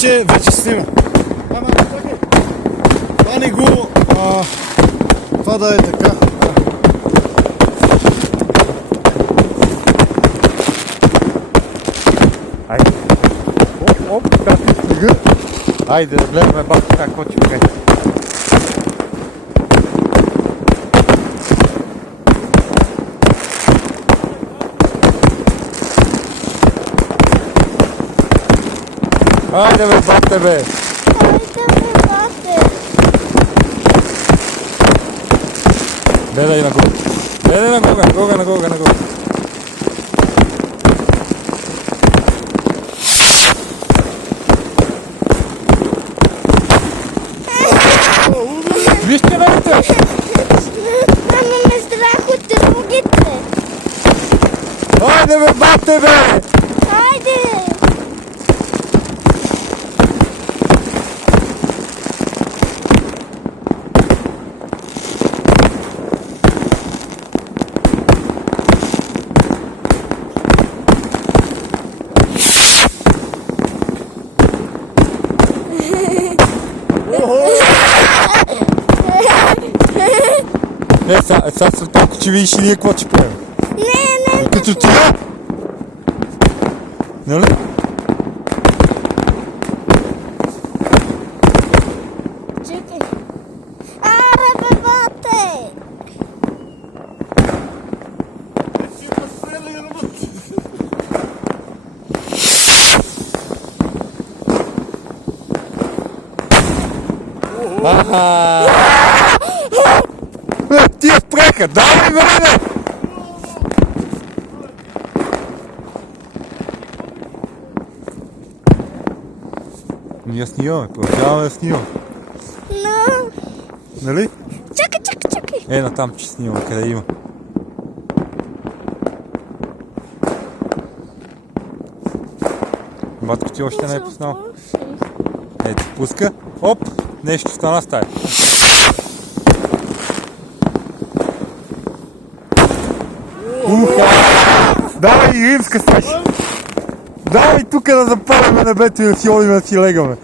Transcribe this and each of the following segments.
вече снима. Ама, чакай. Хвани го, това да е така. Айде. Оп, как стига. Айде, да гледаме баба как хоче прави. Айде бе, бате бе! Гледай на Гога. Гледай на Гога. Вижте вече! Ама ме страх от другите. Айде бе, бате бе! Хайде! Сега след толкова, че видиш и ние какво ще правим. Не. Като това! Нали? Чакай. Аре, бе, бате! Тия спреха! Давай, бе! Ние снимаме, продължаваме да снимаме. Но... Нали? Чакай. Натам че снимаме, къде има. Батко ти още не е пуснал. Ето, пуска. Оп! Нещо стана стая. Уха! Давай римска стаж! Давай тук да запаляме небето и да си одим да си легаме.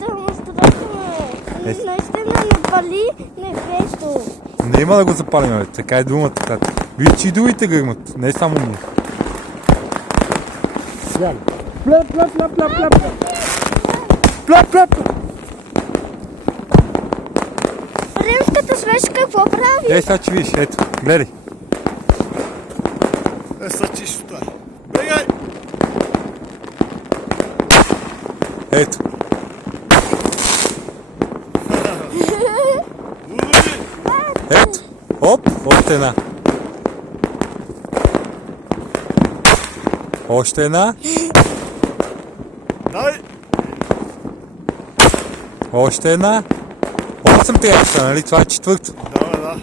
Да, му страхме. Наистина не пали нещо. Не да го запалим, бе. Така е думата, тата. Виж, че и другите гърмат, не само ние. Пляп! Римската свещ какво прави? Сега че виж, ето, гледай. Сега чисто това. Бегай! Ето. Ето. Оп, още една. Още една. Дай! Още една. 8 трябваше, нали? Това е четвърто. Да.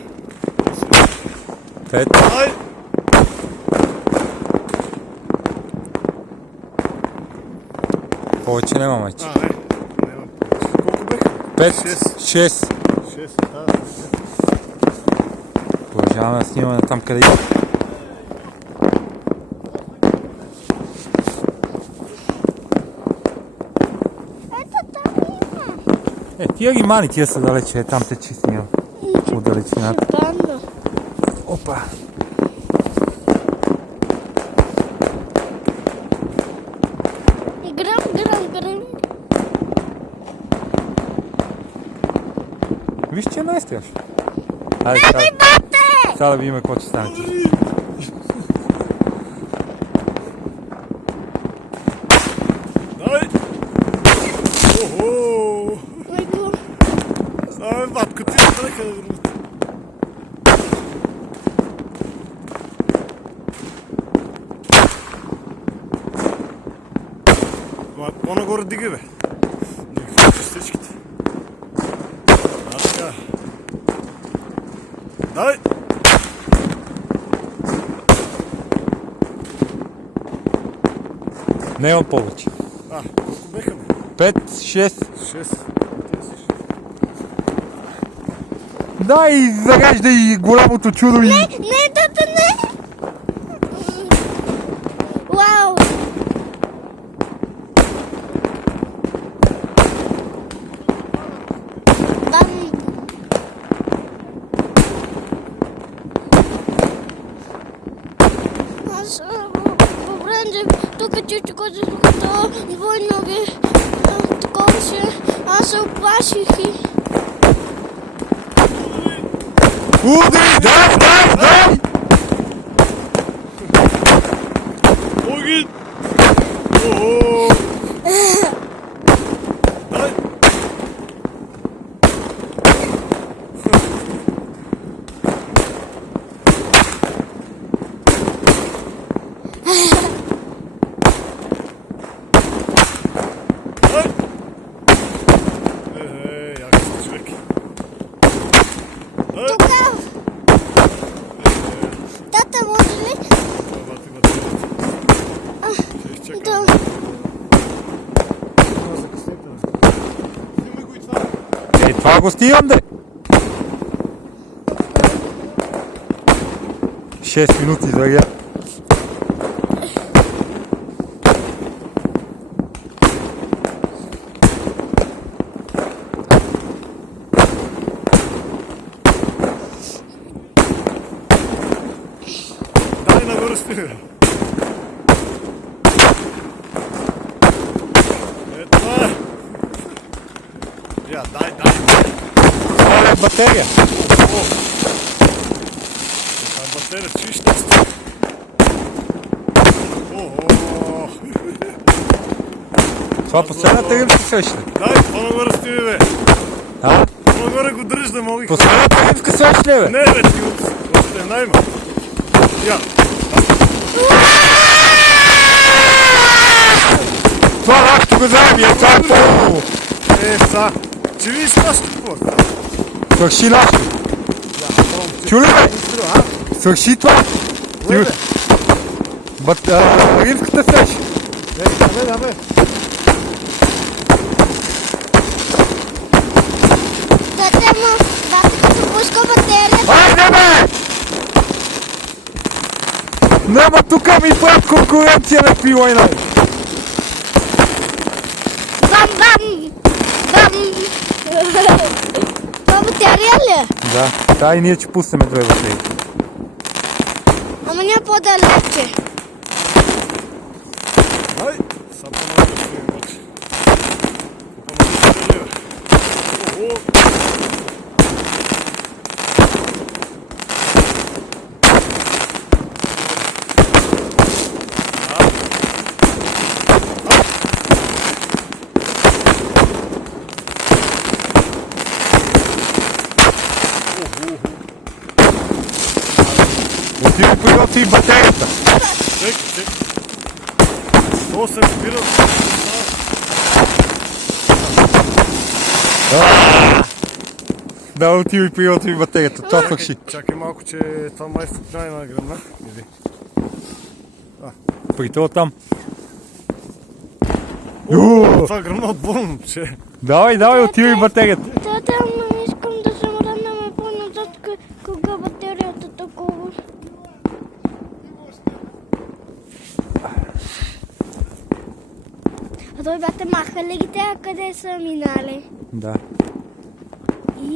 5. Дай! Повече няма, майче. Не. Нямам повече. Колко беха? 5, 6. 6, да. Продължаваме да снимаме там къде има. Ето там има. Тия ги мани, тия са далече, там те че снимам. От далечината. Странно. Опа! Гръм. Виж, че не е страшно. Айде, сега да видим какво ще стане. Дай! Охо! Легло. Абе, батко, ти не бреха да върват. По-нагоре дигай, бе. Никакви частичките. Така. Дай! Няма повече. Колко беха, бе? 5, 6. 6. Дай, зареждай голямото чудо и... Не. Вау. качичко, защото двойно ви такова ще. Аз се оплаших и... Удай! Дай! Огин! Ого! Дай! Дай! Як си човек. Дай! Тук! Тата, може ли? Бати батерията. Ще изчакам. Да. Това за къснете. Снимай го и това. Това го стигам, де! 6 минути за я. Дай нагоре стига. Това е. Я, дай. Това е батерия. Това е батерия, чиста стига. Ого. Това последната римска свеща. Дай, по-нагоре стига, бе. А? По-нагоре го дръж да мога. Последната римска свеща, бе? Не, бе, ти още една има. Я. Това лакто го заеби, това е по-хубаво. Са. Че ви изпаш какво? Свърши лакто. Чули, бе? Свърши това. Лебе. Римската свеща. Да, бе. Тата му, бабка се пуска батерията. Айде, бе! Нема тука ми правят конкуренция на пилойна. Бам! Това батерия ли? Да, та и ние ще пуснем две батерии. Ама не по-далече. Ай, са по-нагоре стига, обаче. По-нагоре стига, бе. Ого. Отиде приготви и батерията. Чек. Много се спира. Да, отиде приготви батерията. Това свърши. Чакай малко, че това май фукна една гръмна. Иди. При това там. Това гръмна отборно, че. Давай, отиде батерията. Тата, ама искам да се мръднем по-назад, кога батерията такова. А той бате махали ги те, къде са минали? Да.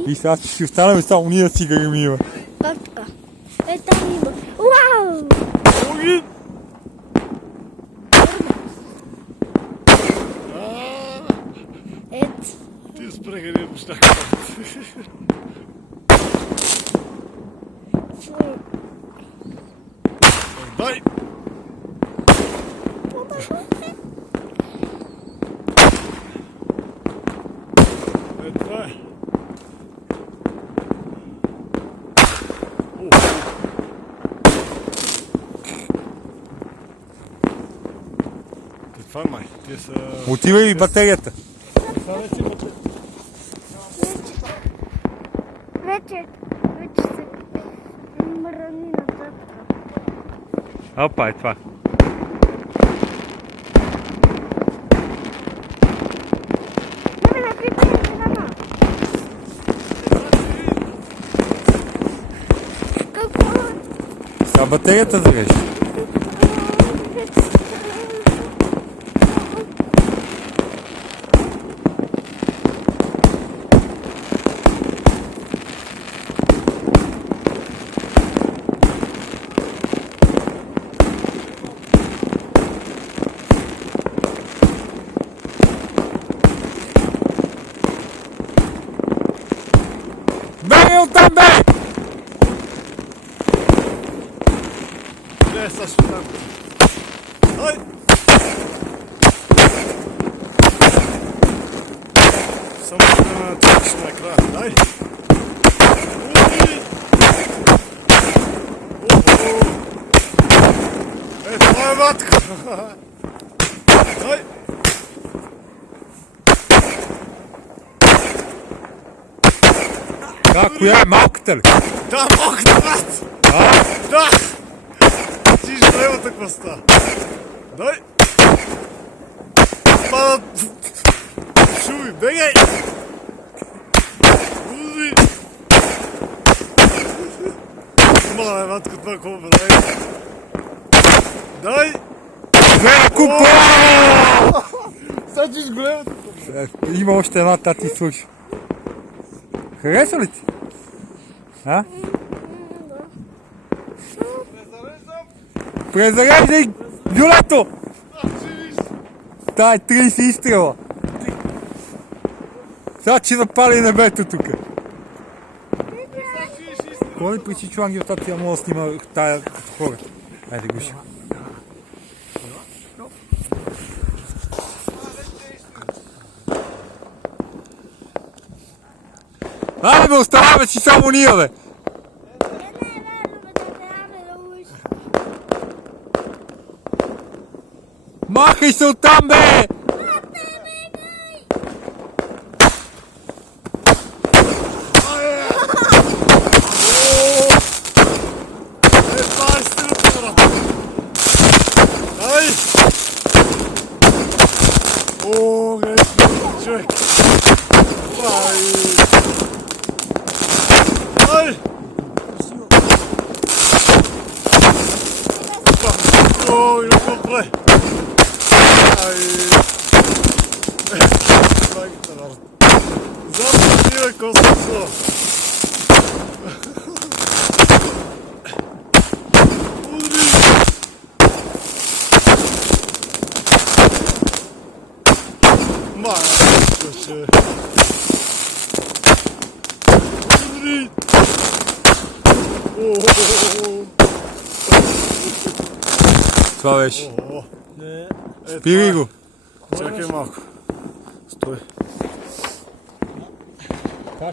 И сега ще си останем само ние да си гърмива. Как така? Там има. Уау! Огин! Ето. Ти спреха ние почнах. Дай! Това е. Това е май. Те са... Отива и батерията. Вече се мръни назад. Опа, е това. Не, накрипай се дама. Какво? Сега батерията зарежда. Saš tam. Oj! Samo da čekaš na kraj, daj! Tvoja matka! Daj! Kako je, moktel? Da, moktel, brat! Da! Čiš levo tako sta. Daj! Pa... Čuj, begaj! Uzi! Mala je matko, tvoja koba, daj! Daj! Гледа купа! Sad ćeš gledat tako. Има още една, тати слуша. Хареса ли ти? А? Презареждай люлето! Тай 30 изстрела. Сега ще запали небето тук. Кой ли причичу ангел, тя мога да снима тая хора? Айде гуша. Айде бе, оставаме си само ние, бе! Махай се оттам, бе! О, грешно, човек! Ай! О, još opre! Aj! Dragite, naravno. Zapravo ko sam čuo. Udri! Ma, čoče. Udri! Това беше. Спири го. Чакай малко. Стой.